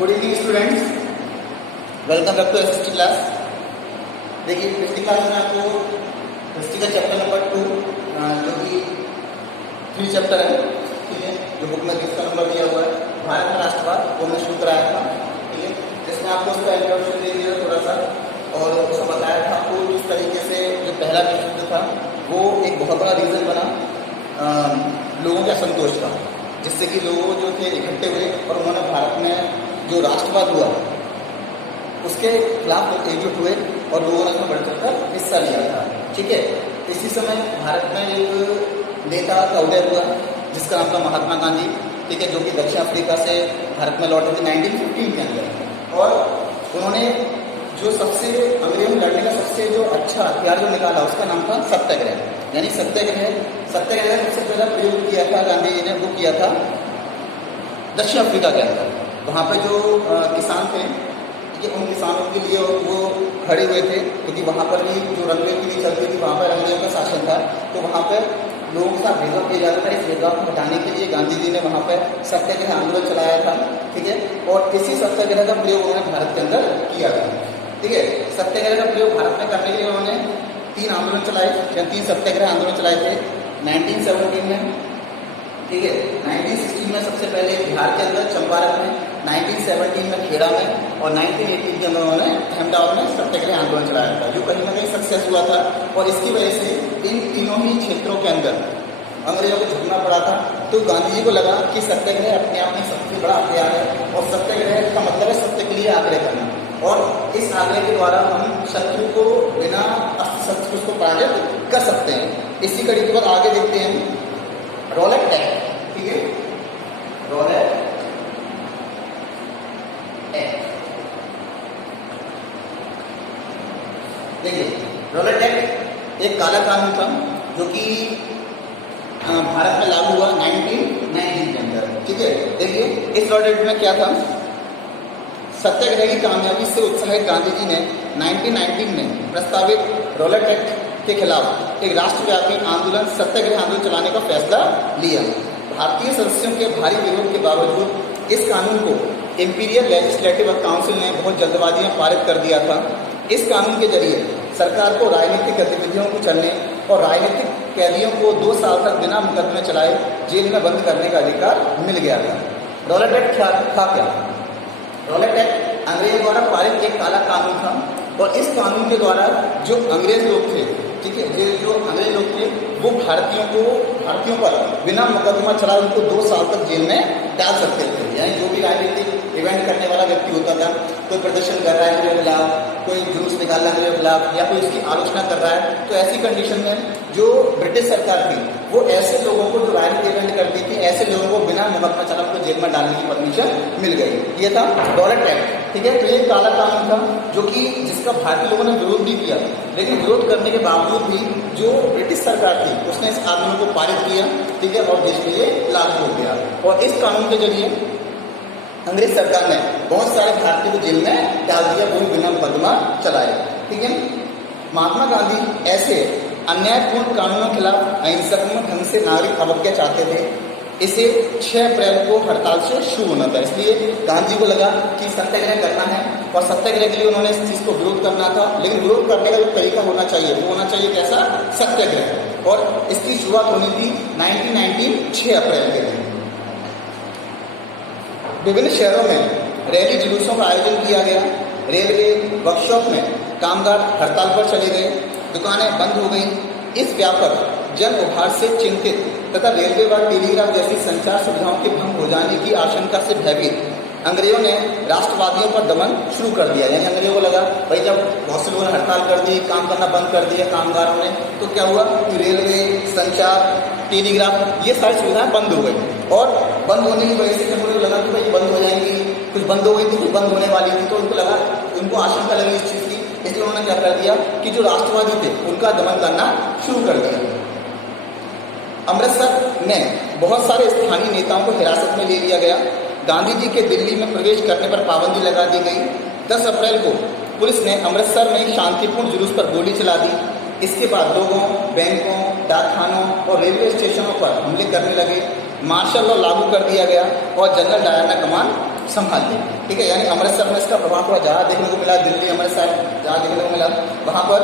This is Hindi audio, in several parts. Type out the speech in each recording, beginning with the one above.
Good evening students, welcome back to SST class. देखिए पिछली क्लास में आपको हिस्ट्री का चैप्टर नंबर 2 जो कि 3 चैप्टर है, ठीक है, जो बुक में जिसका नंबर दिया हुआ है भारत में राष्ट्रवाद, वो मैं शुरू कराया था, ठीक है, जिसमें आपको उसका इंट्रोडक्शन दे दिया थोड़ा सा और उसको बताया था आपको किस तरीके से जो पहला विश्व युद्ध था वो एक बहुत बड़ा रीज़न बना लोगों के असंतोष का, जिससे कि लोग जो थे इकट्ठे हुए और उन्होंने भारत में जो राष्ट्रवाद हुआ उसके खिलाफ लोग एकजुट हुए और लोगों ने उसमें बढ़ चढ़कर हिस्सा लिया था, ठीक है। इसी समय भारत में एक नेता का उदय हुआ जिसका नाम था महात्मा गांधी, ठीक है, जो कि दक्षिण अफ्रीका से भारत में लौटे थे 1915 के अंदर। और उन्होंने जो सबसे अंग्रेजों में लड़ने का सबसे जो अच्छा हथियार जो निकाला उसका नाम था सत्याग्रह, यानी सत्याग्रह का सबसे पहला प्रयोग किया था गांधी जी ने, वो किया था दक्षिण अफ्रीका के अंदर। वहाँ पे जो किसान थे, ठीक है, उन किसानों के लिए वो खड़े हुए थे क्योंकि वहाँ पर भी जो रंगें की नहीं चलती थी, वहाँ पर अंग्रेजों का शासन था, तो वहाँ पर लोगों के साथ भेदभाव किया जाता था। इस भेदभाव को हटाने के लिए गांधी जी ने वहाँ पर सत्याग्रह आंदोलन चलाया था, ठीक है, और इसी सत्याग्रह का प्रयोग उन्होंने भारत के अंदर किया था, ठीक है। सत्याग्रह का प्रयोग भारत में करने के लिए उन्होंने 3 आंदोलन चलाए या 3 सत्याग्रह आंदोलन चलाए थे 1917 में, ठीक है, 1916 में सबसे पहले बिहार के अंदर चंपारण में, 1917 में खेड़ा में और 1918 के अंदर उन्होंने अहमदाबाद में सत्याग्रह आंदोलन चलाया था, जो कहीं ना कहीं सक्सेस हुआ था। और इसकी वजह से इन तीनों ही क्षेत्रों के अंदर अंग्रेजों को झुकना पड़ा था। तो गांधी जी को लगा कि सत्याग्रह अपने आप में सबसे बड़ा हथियार है और सत्याग्रह का मतलब है सत्य के लिए आग्रह करना, और इस आग्रह के द्वारा हम शत्रु को बिना अस्त्र शस्त्र उसको पराजित कर सकते हैं। इसी कड़ी के बाद आगे देखते हैं रॉलेट एक्ट, ठीक है, रॉलेट एक्ट। देखिए रॉलेट एक्ट एक काला कानून था जो कि भारत में लागू हुआ 1919 के अंदर, ठीक है। देखिए इस रॉलेट में क्या था, सत्याग्रह की कामयाबी से उत्साहित गांधी जी ने 1919 में प्रस्तावित रॉलेट एक्ट के खिलाफ एक राष्ट्रव्यापी आंदोलन सत्याग्रह आंदोलन चलाने का फैसला लिया। भारतीय सदस्यों के भारी विरोध के बावजूद इस कानून को इंपीरियल लेजिस्लेटिव काउंसिल ने बहुत जल्दबाजी में पारित कर दिया था। इस कानून के जरिए सरकार को राजनीतिक गतिविधियों को चलने और राजनीतिक कैदियों को 2 साल तक बिना मुकदमे चलाए जेल में बंद करने का अधिकार मिल गया था। रॉलेट एक्ट था क्या? रॉलेट एक्ट अंग्रेजों द्वारा पारित एक काला कानून था और इस कानून के द्वारा जो अंग्रेज लोग थे, ठीक है, जो अंग्रेज लोग थे वो भारतीयों पर बिना मुकदमा चला उनको 2 साल तक जेल में डाल सकते थे। यानी जो भी राजनीतिक इवेंट करने वाला व्यक्ति होता था, कोई प्रदर्शन कर रहा है अंग्रेजों के खिलाफ, कोई जुलूस निकाल रहा है अंग्रेजों के खिलाफ या कोई उसकी आलोचना कर रहा है, तो ऐसी कंडीशन में जो ब्रिटिश सरकार थी वो ऐसे लोगों को जो राजनीतिक इवेंट करती थी, ऐसे लोगों को बिना मुकदमा चला उनको जेल में डालने की परमिशन मिल गई। ये था रॉलेट एक्ट, ठीक है। तो ये काला कानून था जो कि जिसका भारतीय लोगों ने विरोध भी किया, लेकिन विरोध करने के बावजूद भी जो ब्रिटिश सरकार थी उसने इस कानून को पारित किया, ठीक है, और देश में ये लागू हो गया। और इस कानून के जरिए अंग्रेज सरकार ने बहुत सारे भारतीयों को जेल में डाल दिया, वो बिना मुकदमा चलाए, ठीक है। महात्मा गांधी ऐसे अन्यायपूर्ण कानूनों के खिलाफ अहिंसक ढंग से नागरिक अवज्ञा चाहते थे। इसे 6 अप्रैल को हड़ताल से शुरू होना था, इसलिए गांधी को लगा कि सत्याग्रह करना है और सत्याग्रह के लिए उन्होंने इस चीज़ को विरोध करना था। लेकिन विरोध करने का जो तरीका होना चाहिए वो होना चाहिए कैसा? सत्याग्रह। और इसकी शुरुआत होनी थी 1919 6 अप्रैल के दिन। विभिन्न शहरों में रैली जुलूसों का आयोजन किया गया। रेलवे वर्कशॉप में कामगार हड़ताल पर चले गए, दुकानें बंद हो गई। इस व्यापक जन उभार से चिंतित तथा रेलवे व टेलीग्राफ जैसी संचार सुविधाओं के भंग हो जाने की आशंका से भयभीत अंग्रेजों ने राष्ट्रवादियों पर दमन शुरू कर दिया। यानी अंग्रेजों को लगा भाई जब बहुत से लोगों ने हड़ताल कर दी, काम करना बंद कर दिया कामगारों ने, तो क्या हुआ कि रेलवे, संचार, टेलीग्राफ ये सारी सुविधाएं बंद हो गई। और बंद होने की वजह से उनको लगा कि भाई बंद हो जाएंगी, कुछ बंद हो गई थी, कुछ बंद होने वाली थी, तो उनको लगा, उनको आशंका लगी इस चीज़ की, इसलिए उन्होंने क्या कर दिया कि जो राष्ट्रवादी थे उनका दमन करना शुरू कर दिया। अमृतसर में बहुत सारे स्थानीय नेताओं को हिरासत में ले लिया गया। गांधी जी के दिल्ली में प्रवेश करने पर पाबंदी लगा दी गई। 10 अप्रैल को पुलिस ने अमृतसर में शांतिपूर्ण जुलूस पर गोली चला दी। इसके बाद लोगों, बैंकों, डाकखानों और रेलवे स्टेशनों पर हमले करने लगे। मार्शल लॉ लागू कर दिया गया और जनरल डायर ने कमान संभाल ली। ठीक है, यानी अमृतसर में इसका प्रभाव थोड़ा ज़्यादा देखने को मिला, दिल्ली अमृतसर ज़्यादा देखने को मिला। वहाँ पर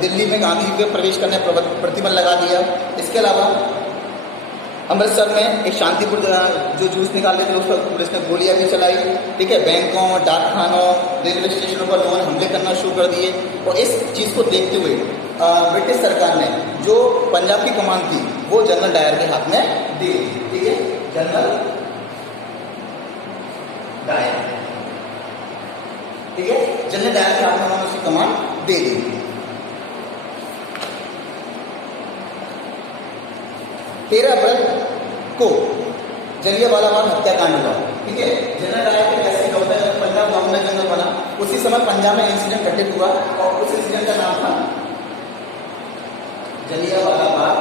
दिल्ली में गांधी जी के प्रवेश करने प्रतिबंध लगा दिया। इसके अलावा अमृतसर में एक शांतिपूर्ण जो जुलूस निकाल रहे थे उस पर पुलिस ने गोलियां भी चलाई। ठीक है, बैंकों, डाकखानों, रेलवे स्टेशनों पर लोगों ने हमले करना शुरू कर दिए। और इस चीज़ को देखते हुए ब्रिटिश सरकार ने जो पंजाब की कमान थी वो जनरल डायर के हाथ में दी। ठीक है, जनरल डायर, ठीक है, जनरल डायर के हाथ में उन्होंने उसकी कमान दे दी। 13 अप्रैल को जलियांवाला बाग हत्याकांड हुआ। ठीक है, जनरल डायर के कैसे होता है, पंजाब गवर्नर जनरल बना, उसी समय पंजाब में इंसिडेंट घटित हुआ और उस इंसिडेंट का नाम था जलियांवाला बाग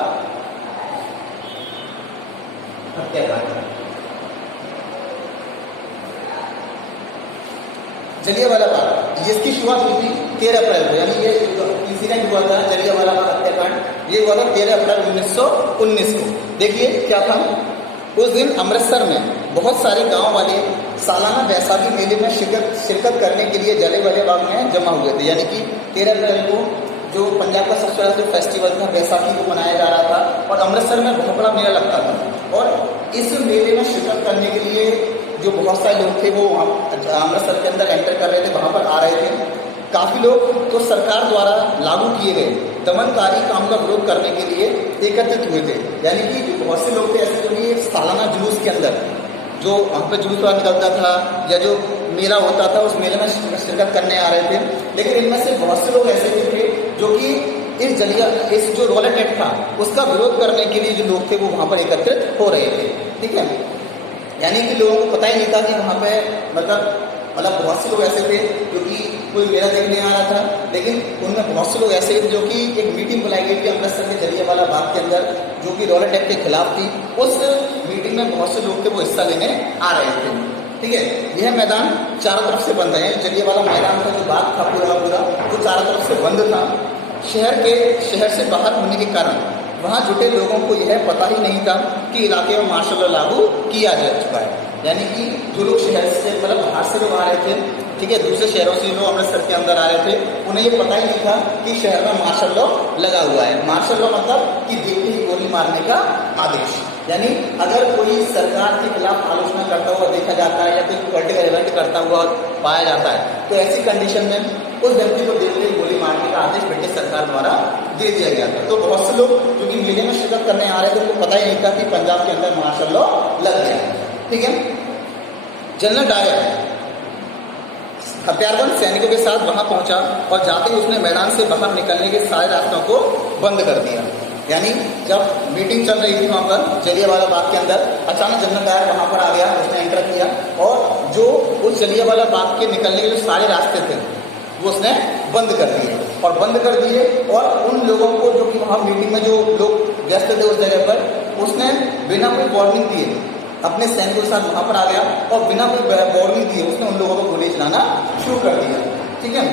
हत्याकांड। जलियांवाला बाग इसकी शुरुआत हुई थी 13 अप्रैल को, यानी ये इंसिडेंट हुआ था जलियांवाला बाग हत्याकांड, ये हुआ था 13 अप्रैल 1919 को। देखिए क्या था, उस दिन अमृतसर में बहुत सारे गांव वाले सालाना बैसाखी मेले में शिरकत करने के लिए जलियांवाला बाग में जमा हुए थे। यानी कि 13 अप्रैल को जो पंजाब का सबसे बड़ा जो फेस्टिवल था बैसाखी को मनाया जा रहा था और अमृतसर में बहुत बड़ा मेला लगता था। और इस मेले में शिरकत करने के लिए जो बहुत सारे लोग थे वो अमृतसर के अंदर एंटर कर रहे थे, वहाँ पर आ रहे थे। काफ़ी लोग तो सरकार द्वारा लागू किए गए दमनकारी काम का विरोध करने के लिए एकत्रित हुए थे। यानी कि बहुत से लोग थे ऐसे जो कि सालाना जुलूस के अंदर जो वहाँ पर जुलूस निकलता था या जो मेला होता था उस मेले में शिरकत करने आ रहे थे। लेकिन इनमें से बहुत से लोग ऐसे भी थे जो कि इस जो रॉलेट एक्ट था उसका विरोध करने के लिए जो लोग थे वो वहाँ पर एकत्रित हो रहे थे। ठीक है, यानी कि लोगों को पता ही नहीं था कि वहाँ पे मतलब बहुत से लोग ऐसे थे क्योंकि कोई मेला देखने आ रहा था, लेकिन उनमें बहुत से लोग ऐसे थे जो कि एक मीटिंग बुलाई गई थी अमृतसर के जलियांवाला बाग के अंदर जो कि रॉलेट एक्ट के खिलाफ थी। उस मीटिंग में बहुत से लोग थे वो हिस्सा लेने आ रहे थे। ठीक है, यह मैदान चारों तरफ से बंद है। जलियांवाला मैदान का जो बाग था पूरा वो चारों तरफ से बंद था। शहर से बाहर होने के कारण वहाँ जुटे लोगों को यह पता ही नहीं था कि इलाके में मार्शल लॉ लागू किया जा चुका है। यानी कि जो लोग शहर से मतलब बाहर से लोग आ रहे थे, ठीक है, दूसरे शहरों से लोग अमृतसर के अंदर आ रहे थे, उन्हें ये पता ही नहीं था कि शहर में मार्शल लॉ लगा हुआ है। मार्शल लॉ मतलब कि देखते ही गोली मारने का आदेश। यानी अगर कोई सरकार के खिलाफ आलोचना करता हुआ देखा जाता है या कोई पॉलिटिकल इवेंट करता हुआ पाया जाता है तो ऐसी कंडीशन में उस व्यक्ति को देखते ही गोली मारने का आदेश ब्रिटिश सरकार द्वारा दे दिया गया था। तो बहुत से लोग जो कि मेले में शिरकत करने आ रहे थे उनको पता ही नहीं था कि पंजाब के अंदर मार्शल लॉ लग गया। ठीक है, जनरल डायर हथियारबंद सैनिकों के साथ वहां पहुंचा और जाते ही उसने मैदान से बाहर निकलने के सारे रास्तों को बंद कर दिया। यानी जब मीटिंग चल रही थी वहां पर जलियांवाला बाग के अंदर, अचानक जनरल डायर वहां पर आ गया, उसने एंटर किया और जो उस जलियांवाला बाग के निकलने के जो सारे रास्ते थे वो उसने बंद कर दिए और उन लोगों को जो कि वहाँ मीटिंग में जो लोग व्यस्त थे उस जगह पर, उसने बिना कोई वार्निंग दिए अपने सैनिकों के साथ वहाँ पर आ गया और बिना कोई वार्निंग दिए उसने उन लोगों को गोली चलाना शुरू कर दिया। ठीक है,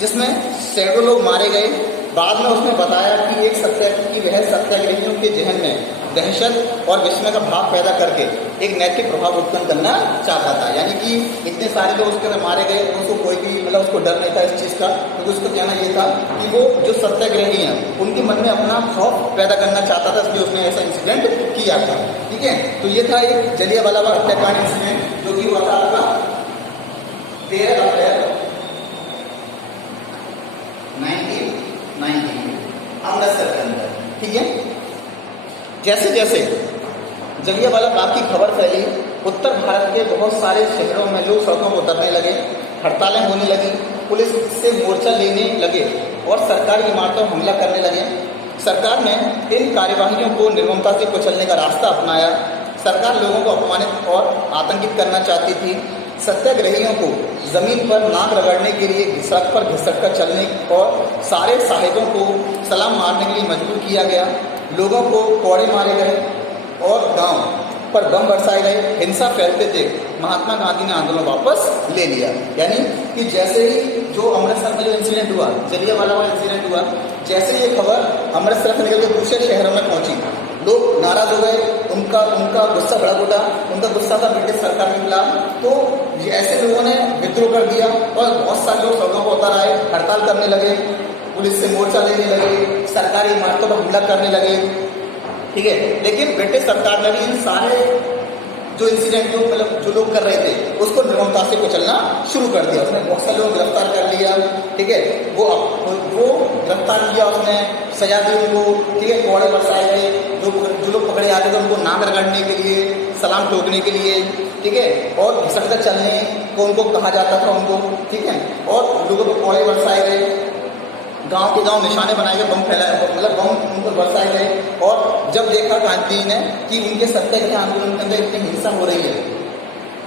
जिसमें सैकड़ों लोग मारे गए। बाद में उसने बताया कि एक सत्याग्रहियों के जहन में दहशत और विस्मय का भाव पैदा करके एक नैतिक प्रभाव उत्पन्न करना चाहता था। यानी कि इतने सारे लोग उसके अंदर मारे गए, उसको कोई भी मतलब उसको डर नहीं था इस चीज़ का, क्योंकि उसको कहना ये था कि वो जो सत्याग्रही हैं उनके मन में अपना खौफ पैदा करना चाहता था, इसलिए उसने ऐसा इंसिडेंट किया था। ठीक है, तो ये था एक जलियांवाला बाग हत्याकांड इंसिडेंट जो कि हुआ था आपका 13 अप्रैल 1919 अमृतसर के अंदर। ठीक है, जैसे जैसे जलियांवाला बाग की खबर फैली, उत्तर भारत के बहुत सारे शहरों में लोग सड़कों पर उतरने लगे, हड़तालें होने लगी, पुलिस से मोर्चा लेने लगे और सरकारी इमारतों पर हमला करने लगे। सरकार ने इन कार्यवाहियों को निर्ममता से कुचलने का रास्ता अपनाया। सरकार लोगों को अपमानित और आतंकित करना चाहती थी। सत्याग्रहियों को जमीन पर नाक रगड़ने के लिए घिसक कर चलने और सारे साहिबों को सलाम मारने के लिए मजबूर किया गया। लोगों को कोड़े मारे गए और गांव पर बम बरसाए गए। हिंसा फैलते थे। महात्मा गांधी ने आंदोलन वापस ले लिया। यानी कि जैसे ही जो अमृतसर में जो इंसिडेंट हुआ, जलियांवाला बाग इंसिडेंट हुआ, जैसे ये खबर अमृतसर से निकल के दूसरे शहरों में पहुंची, लोग नाराज हो गए, उनको उनका उनका गुस्सा भड़क उठा, उनका गुस्सा था ब्रिटिश सरकार के खिलाफ। तो ये ऐसे लोगों ने विद्रोह कर दिया और बहुत सारे लोग सड़कों पर उतर आए, हड़ताल करने लगे, पुलिस से मोर्चा लेने लगे, सरकारी इमारतों पर हमला करने लगे, ठीक है। लेकिन ब्रिटिश सरकार ने भी इन सारे जो इंसिडेंट जो मतलब जो लोग कर रहे थे उसको निर्ममता से कुचलना शुरू कर दिया। उसने बहुत सारे लोग गिरफ्तार कर लिया, ठीक है। वो गिरफ्तार किया, उसने सजा दी उनको, ठीक है। कोड़े बरसाए गए, जो लोग पकड़े आते थे उनको नाक रगड़ने के लिए, सलाम ठोकने के लिए, ठीक है। और घिसट कर चलने को उनको कहा जाता था उनको, ठीक है। और लोगों को कोड़े बरसाए गए, गांव के गांव निशाने बनाए गए, बम फैलाए, मतलब बम उनको बरसाए गए। और जब देखा गांधी ने कि उनके सत्याग्रह आंदोलन के अंदर इतनी हिंसा हो रही है,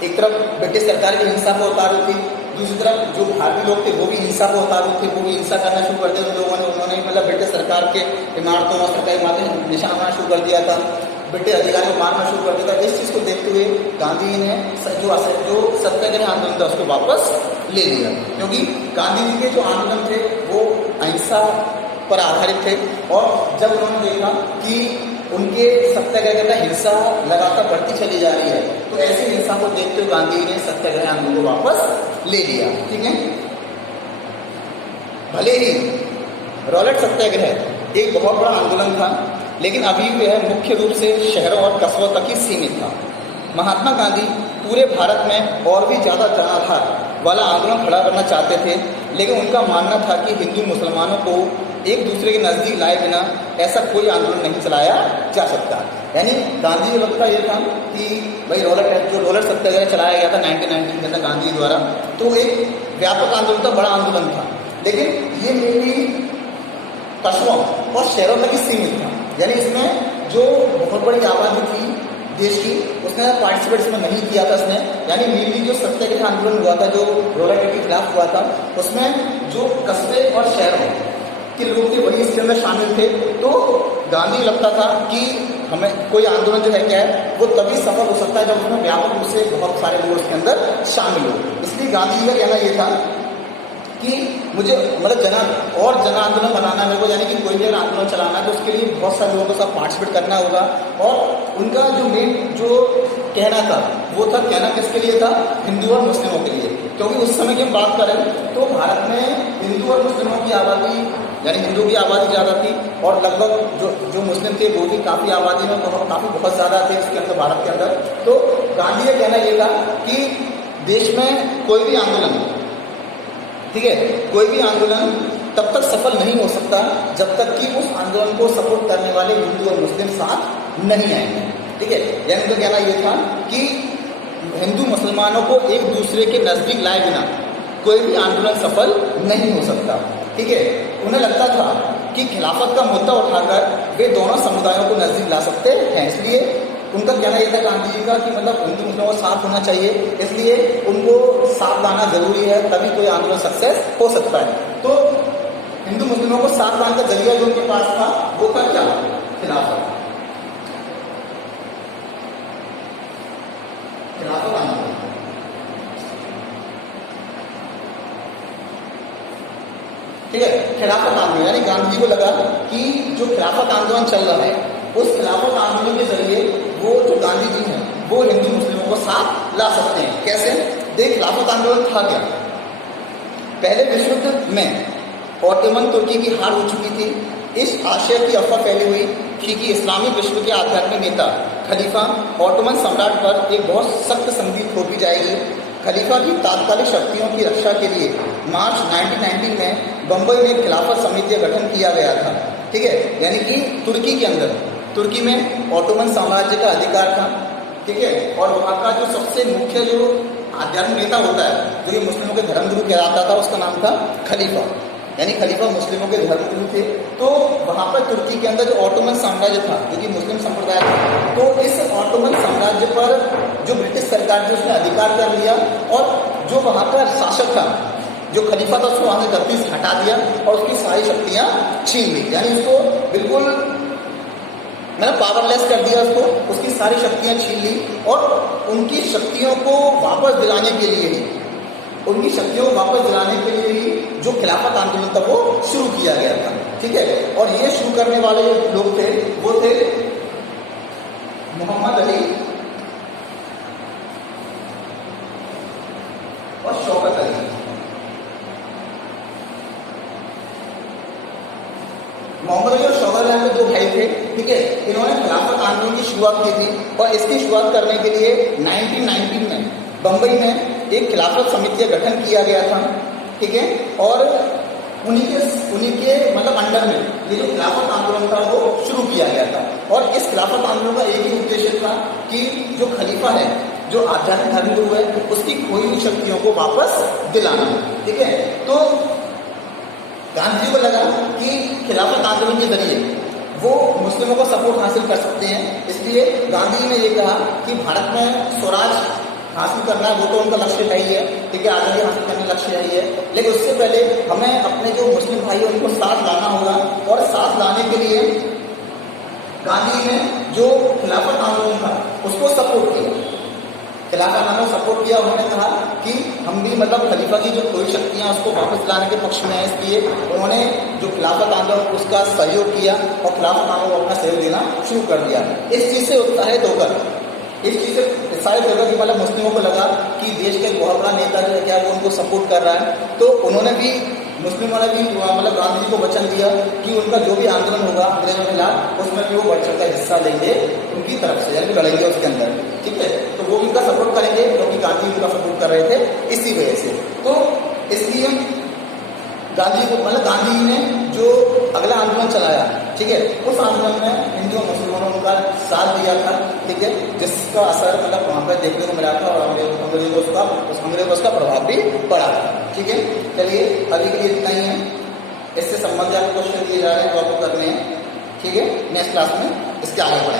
एक तरफ ब्रिटिश सरकार की हिंसा को उतारू थी, दूसरी तरफ जो भारतीय लोग थे वो भी हिंसा को उतारू थे, वो भी हिंसा करना शुरू कर दिया उन लोगों ने। उन्होंने मतलब ब्रिटिश सरकार के इमारतों और सरकारी इमारतों निशाना बनाना शुरू कर दिया था, ब्रिटिश अधिकारियों को मारना शुरू कर दिया था। इस चीज़ को देखते हुए गांधी ने जो सत्याग्रह आंदोलन था उसको वापस ले लिया, क्योंकि गांधी जी के जो आंदोलन थे वो अहिंसा पर आधारित थे। और जब उन्होंने देखा कि उनके सत्याग्रह का हिंसा लगातार बढ़ती चली जा रही है, तो ऐसी हिंसा को देखते हुए गांधी ने सत्याग्रह आंदोलन को वापस ले लिया, ठीक है। भले ही रॉलेट सत्याग्रह एक बहुत बड़ा आंदोलन था, लेकिन अभी भी यह मुख्य रूप से शहरों और कस्बों तक ही सीमित था। महात्मा गांधी पूरे भारत में और भी ज़्यादा जनाधार वाला आंदोलन खड़ा करना चाहते थे, लेकिन उनका मानना था कि हिंदू मुसलमानों को एक दूसरे के नज़दीक लाए बिना ऐसा कोई आंदोलन नहीं चलाया जा सकता। यानी गांधी का वक्त ये था कि भाई रोलर सत्याग्रह चलाया गया था 1919 के अंदर गांधी द्वारा, तो एक व्यापक आंदोलन था, बड़ा आंदोलन था, लेकिन ये मेरी कस्बों और शहरों तक ही सीमित था। यानी इसमें जो बहुत बड़ी आबादी थी देश की, उसने पार्टिसिपेट इसमें नहीं किया था इसने। यानी मेनली जो सत्याग्रह आंदोलन हुआ था, जो रोलर के खिलाफ हुआ था, उसमें जो कस्बे और शहरों के लोग थे वही इसके अंदर शामिल थे। तो गांधी लगता था कि हमें कोई आंदोलन जो है क्या है वो तभी सफल हो सकता है जब उसमें व्यापक रूप से बहुत सारे लोग उसके अंदर शामिल हो। इसलिए गांधी जी का कहना ये था कि मुझे मतलब जन आंदोलन बनाना मेरे को, यानी कि कोई भी अगर आंदोलन चलाना है तो उसके लिए बहुत सारे लोगों को साथ पार्टिसिपेट करना होगा। और उनका जो मेन जो कहना था वो था, कहना किसके लिए था, हिंदू और मुस्लिमों के लिए। क्योंकि उस समय की हम बात करें तो भारत में हिंदू और मुस्लिमों की आबादी, यानी हिंदू की आबादी ज़्यादा थी और लगभग जो मुस्लिम थे वो भी काफ़ी आबादी में बहुत ज़्यादा थे इसके अंदर, भारत के अंदर। तो गांधी का कहना ये था कि देश में कोई भी आंदोलन, ठीक है, कोई भी आंदोलन तब तक सफल नहीं हो सकता जब तक कि उस आंदोलन को सपोर्ट करने वाले हिंदू और मुस्लिम साथ नहीं आएंगे, ठीक है। यानी उनका कहना यह था कि हिंदू मुसलमानों को एक दूसरे के नज़दीक लाए बिना कोई भी आंदोलन सफल नहीं हो सकता, ठीक है। उन्हें लगता था कि खिलाफत का मुद्दा उठाकर वे दोनों समुदायों को नज़दीक ला सकते हैं। इसलिए उनका कहना यह था गांधी जी का कि मतलब हिंदू मुस्लिमों को साथ होना चाहिए, इसलिए उनको साथ लाना जरूरी है, तभी कोई आंदोलन सक्सेस हो सकता है। तो हिंदू मुस्लिमों को साथ लाने का जरिया जो उनके पास था वो था क्या, खिलाफत आंदोलन, ठीक है। खिलाफत आंदोलन यानी गांधी जी को लगा कि जो खिलाफत आंदोलन चल रहा है उस खिलाफत आंदोलन के जरिए वो जो गांधी जी हैं वो हिंदू मुस्लिमों को साथ ला सकते हैं। कैसे देख, खिलाफत आंदोलन था क्या, पहले विश्व युद्ध में ऑटोमन तुर्की की हार हो चुकी थी। इस आशय की अफवाह फैली हुई थी कि इस्लामी विश्व के आध्यात्मिक नेता खलीफा ऑटोमन सम्राट पर एक बहुत सख्त संधि थोपी जाएगी। खलीफा की तात्कालिक शक्तियों की रक्षा के लिए मार्च 1919 में बम्बई में खिलाफत समिति का गठन किया गया था, ठीक है। यानी कि तुर्की के अंदर, तुर्की में ऑटोमन साम्राज्य का अधिकार था, ठीक है। और वहाँ का जो सबसे मुख्य जो आध्यात्मिक नेता होता है, जो ये मुस्लिमों के धर्मगुरु कहलाता था, उसका नाम था खलीफा, यानी खलीफा मुस्लिमों के धर्मगुरु थे। तो वहाँ पर तुर्की के अंदर जो ऑटोमन साम्राज्य था, जो कि मुस्लिम संप्रदाय था, तो इस ऑटोमन साम्राज्य पर जो ब्रिटिश सरकार थी उसने अधिकार कर लिया और जो वहाँ का शासक था, जो खलीफा था, उसको वहाँ से गद्दी से हटा दिया और उसकी सारी शक्तियाँ छीन ली। यानी उसको बिल्कुल मैंने पावरलेस कर दिया, उसको उसकी सारी शक्तियाँ छीन ली और उनकी शक्तियों को वापस दिलाने के लिए ही जो खिलाफत आंदोलन था वो शुरू किया गया था, ठीक है। और ये शुरू करने वाले जो लोग थे वो थे मोहम्मद शुरुआत की थी और इसकी शुरुआत करने के लिए 1919 में बम्बई में एक खिलाफत समिति का गठन किया गया था, ठीक है। और उन्हीं के मतलब अंडर में ये जो खिलाफत आंदोलन था वो शुरू किया गया था। और इस खिलाफत आंदोलन का एक ही उद्देश्य था कि जो खलीफा है, जो आध्यात्मिक धर्मगुरु है, उसकी खोई हुई शक्तियों को वापस दिलाना, ठीक है। तो गांधी जी को लगा कि खिलाफत आंदोलन के जरिए वो मुस्लिमों को सपोर्ट हासिल कर सकते हैं, इसलिए गांधी जी ने ये कहा कि भारत में स्वराज हासिल करना है, वो तो उनका लक्ष्य है ही है, ठीक है, आज़ादी हासिल करने का लक्ष्य है ही है, लेकिन उससे पहले हमें अपने जो मुस्लिम भाई हैं उनको साथ लाना होगा। और साथ लाने के लिए गांधी जी ने जो खिलाफत आंदोलन था उसको सपोर्ट किया, खिलाफत आंदोलन सपोर्ट किया। उन्होंने कहा कि हम भी मतलब खलीफा की जो कोई शक्तियां उसको वापस लाने के पक्ष में है, इसलिए उन्होंने जो खिलाफत आंदोलन उसका सहयोग किया और खिलाफत आंदोलन को अपना सहयोग देना शुरू कर दिया। इस चीज़ से उत्साहित होकर, इस चीज़ से सारी जगह की मतलब मुस्लिमों को लगा कि देश का एक बहुत बड़ा नेता जो है क्या वो उनको सपोर्ट कर रहा है, तो उन्होंने भी, मुस्लिमों ने भी मतलब गांधी जी को वचन दिया कि उनका जो भी आंदोलन होगा अंग्रेजों के खिलाफ उसमें भी वो बढ़ चढ़ कर हिस्सा लेंगे उनकी तरफ से, यानी लड़ेंगे उसके अंदर, ठीक है। तो वो भी उनका सपोर्ट करेंगे क्योंकि गांधी उनका सपोर्ट कर रहे थे इसी वजह से। तो इसलिए गांधी को मतलब गांधी जी ने जो अगला आंदोलन चलाया, ठीक है, उस आंदोलन में हिंदू और मुसलमानों ने उनका साथ दिया था, ठीक है, जिसका असर मतलब वहाँ पर देखने को मिला था और अंग्रेजों को उसका प्रभाव भी पड़ा था, ठीक है। चलिए अभी के लिए इतना ही है, इससे संबंधित आपको क्वेश्चन दिए जा रहे हैं जो आपको करने हैं, ठीक है। नेक्स्ट क्लास में इसके आगे बढ़ेंगे।